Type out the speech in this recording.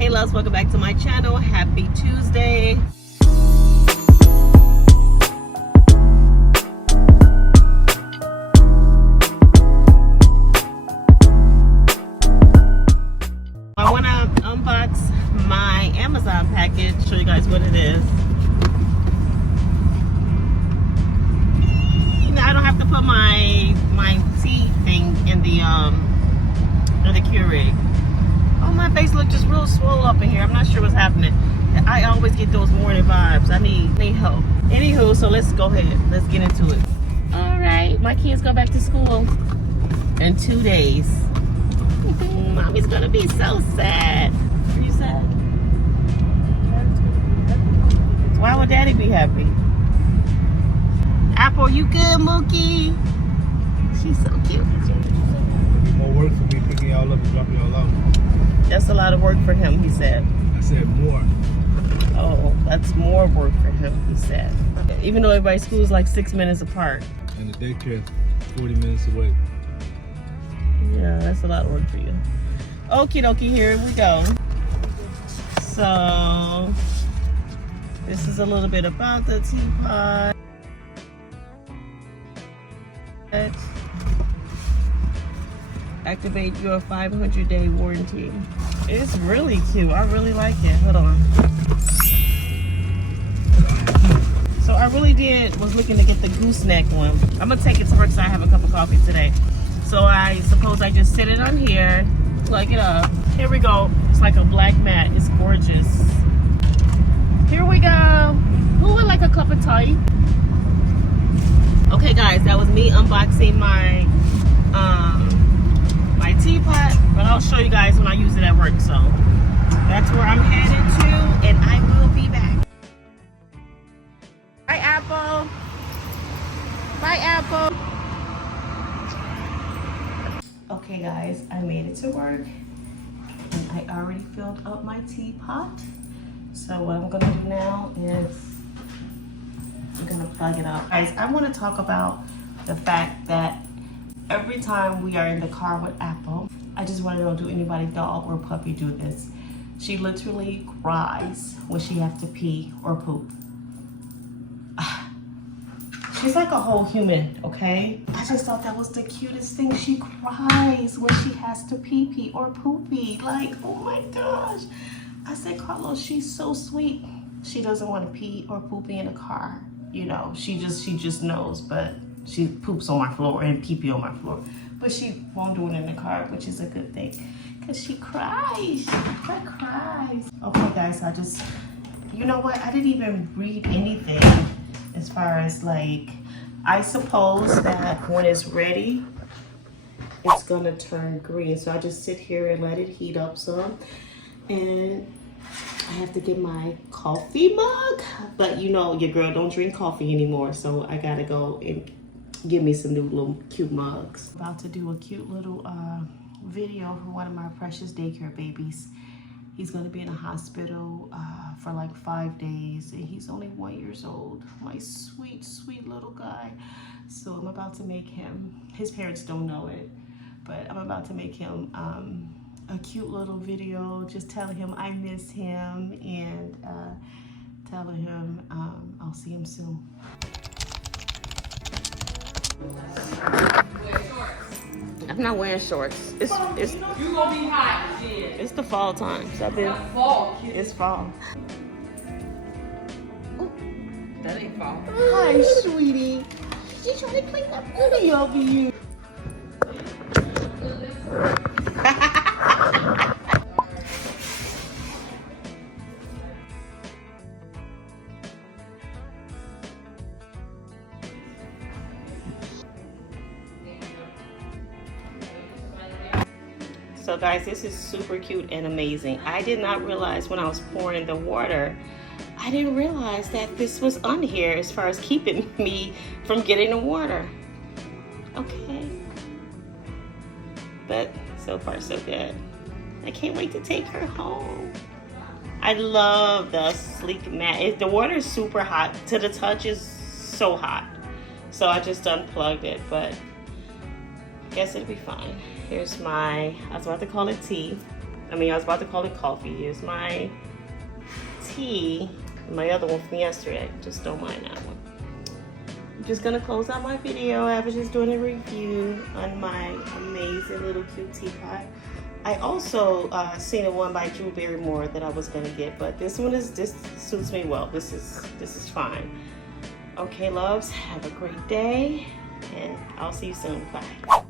Hey loves, welcome back to my channel. Happy Tuesday. I want to unbox my Amazon package, show you guys what it is. I don't have to put my tea thing in the Keurig. Oh, my face looks just real swole up in here. I'm not sure what's happening. I always get those morning vibes. I need help. Anywho, so let's go ahead. Let's get into it. All right, my kids go back to school in 2 days. Mommy's gonna be so sad. Are you sad? Why would Daddy be happy? Apple, you good, Mookie? She's so cute. More work for me picking y'all up and dropping y'all out. That's a lot of work for him, he said. I said more. Oh, that's more work for him, he said. Even though everybody's school is like 6 minutes apart. And the daycare 40 minutes away. Yeah, that's a lot of work for you. Okie dokie, here we go. So, this is a little bit about the teapot. Activate your 500-day warranty. It's really cute. I really like it. Hold on. So I really was looking to get the gooseneck one. I'm gonna take it to work so I have a cup of coffee today. So I suppose I just sit it on here, plug it up. Here we go. It's like a black mat. It's gorgeous. Here we go. Who would like a cup of tea? Okay guys, that was me unboxing my my teapot, but I'll show you guys when I use it at work. So that's where I'm headed to, and I will be back. Bye, Apple. Bye, Apple. Okay, guys, I made it to work, and I already filled up my teapot. So what I'm gonna do now is I'm gonna plug it up. Guys, I want to talk about the fact that every time we are in the car with Apple, I just want to know, do anybody, dog or puppy, do this? She literally cries when she has to pee or poop. She's like a whole human, okay? I just thought that was the cutest thing. She cries when she has to pee or poopy. Like, oh my gosh. I said, Carlos, she's so sweet. She doesn't want to pee or poopy in a car. You know, she just knows, but she poops on my floor and pee on my floor. But she won't do it in the car, which is a good thing. Because she cries. She cries. Okay, guys, you know what? I didn't even read anything as far as like, I suppose that when it's ready, it's going to turn green. So I just sit here and let it heat up some. And I have to get my coffee mug, but you know your girl don't drink coffee anymore, so I gotta go and get me some new little cute mugs. About to do a cute little video for one of my precious daycare babies. He's gonna be in a hospital for like 5 days, and he's only 1 year old. My sweet, sweet little guy. So I'm about to make him, his parents don't know it, but I'm about to make him a cute little video, just telling him I miss him and telling him I'll see him soon. I'm not wearing shorts. It's you gonna be hot. It's the fall time. So it's fall. Ooh. That ain't fall. Hi, sweetie. She's trying to clean that booty over you. So guys, this is super cute and amazing. I did not realize when I was pouring the water, I didn't realize that this was on here as far as keeping me from getting the water. Okay. But so far so good. I can't wait to take her home. I love the sleek mat. The water is super hot. To the touch is so hot. So I just unplugged it, but guess it'll be fine. Here's my, I was about to call it tea. I was about to call it coffee. Here's my tea. My other one from yesterday. Just don't mind that one. I'm just gonna close out my video. I was just doing a review on my amazing little cute teapot. I also seen a one by Drew Barrymore that I was gonna get, but this suits me well. This is fine. Okay, loves, have a great day, and I'll see you soon. Bye.